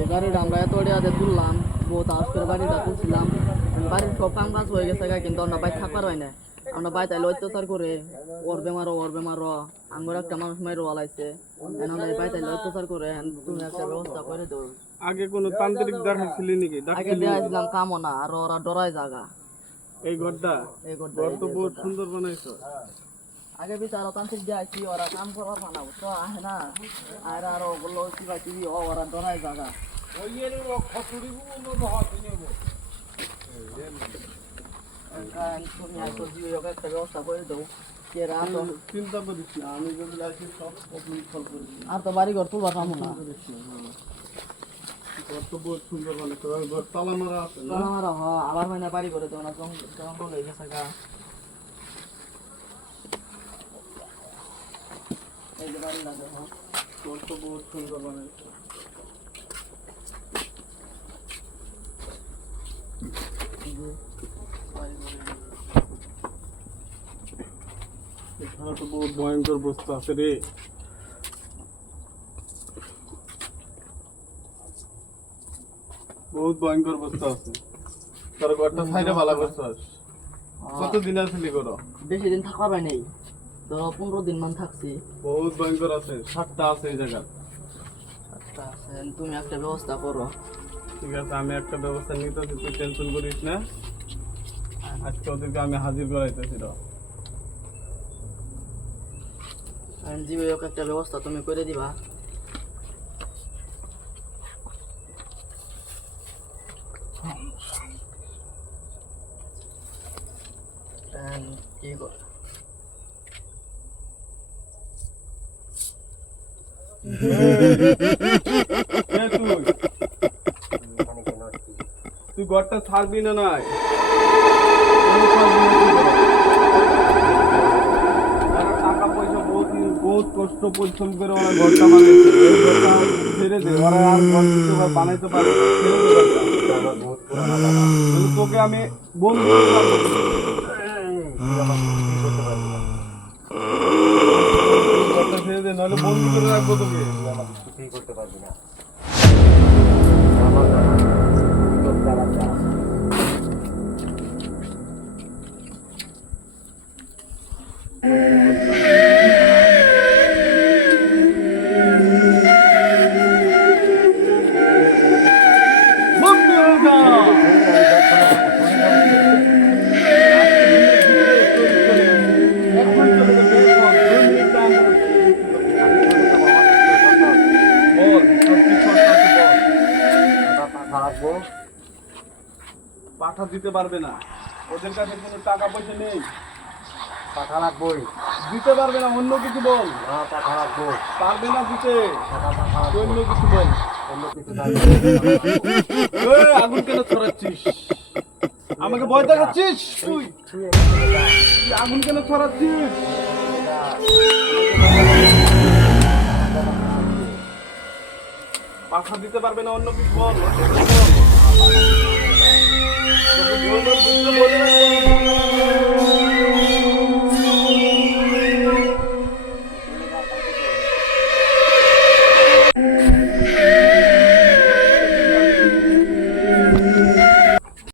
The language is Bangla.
এই গাড়িটা আমরা এত টাকা তুললাম, বহুত আস করে বাড়িটা তুলছিলাম। বাড়ির সব কাম কাজ হয়ে গেছে কিন্তু আমরা বাইরে থাকবার হয় না। আমরা বাইরে তাইলে অত্যাচার করে ওর বেমারও আঙ্গুর একটা মানুষ মাইরও আলাইছে। আমরা বাইরে তাইলে অত্যাচার করে তুমি একটা ব্যবস্থা করে দেবো। আগে কোনো তান্ত্রিক দেখাইছিলি নাকি? আগে দিয়েছিলাম কামও না, আর ওরা ডরায় জায়গা। এই ঘরটা তো বহুত সুন্দর বানাইছো। আগে বিচার তান্ত্রিক দিয়েছি, ওরা কাম করার বানা তো আহে না। আর আরো বললো কিবা কিবি ওরা ডরায় জায়গা। তুমি একটা ব্যবস্থা করে দেবো। চিন্তা করিস না, আমি যদি আসি সব প্রবলেম সলভ করে দিই। আর তো বাড়ি ঘর তুলবার পাবো না। ঘর তো বহুত সুন্দর বানাইছো। ঘর তালা মারা আছে না? আবার মানে বাড়ি করে দেবো না, জঙ্গল হয়ে গেছে গা। এই যে বাড়ি লাগে, ঘর তো বহুত সুন্দর বানাইছো। এখানে তো বহুত ভয়ঙ্কর বস্তু আছে রে। বহুত ভয়ঙ্কর বস্তু আছে। তোর ঘরটা সাইডে ভালো করছস। কতদিন আসলি করো? বেশি দিন থাকবা নেই, তো 15 দিন মান থাকছি। বহুত ভয়ঙ্কর আছে, 7টা আছে এই জায়গা। আচ্ছা, তুমি একটা ব্যবস্থা করো। ঠিক আছে, আমি একটা ব্যবস্থা নিতেছি, তুই টেনশন করিস না। আজকে ওদেরকে আমি হাজির করাইতেছি। জীবে একটা ব্যবস্থা তুমি করে দিবা। কি কর তুই ঘরটা ছাড়বি না? নাই টাকা পয়সা বহুত কষ্ট পরিশ্রম করে ওরা ঘরটা বানাইছে। ছেড়ে দে, ওরা আর ঘর বানাইতে পারে। তোকে আমি বন্ধু ছেড়ে দে, নাহলে বন্ধু করে রাখবো তোকে। কিছুই করতে পারবি না। পাঠা দিতে পারবে না, ওদের কাছে কোনো টাকা পয়সা নেই। পাঠা রাখবোই, দিতে পারবে না, অন্য কিছু বল। পাঠা রাখবো, পারবে না দিতে, অন্য কিছু বল। অন্য কিছু আগুন কেন ছড়াচ্ছিস? আমাকে ভয় দেখাচ্ছিস? তুই আগুন কেন ছড়াচ্ছিস? পাঠা দিতে পারবে না, অন্য কিছু বল।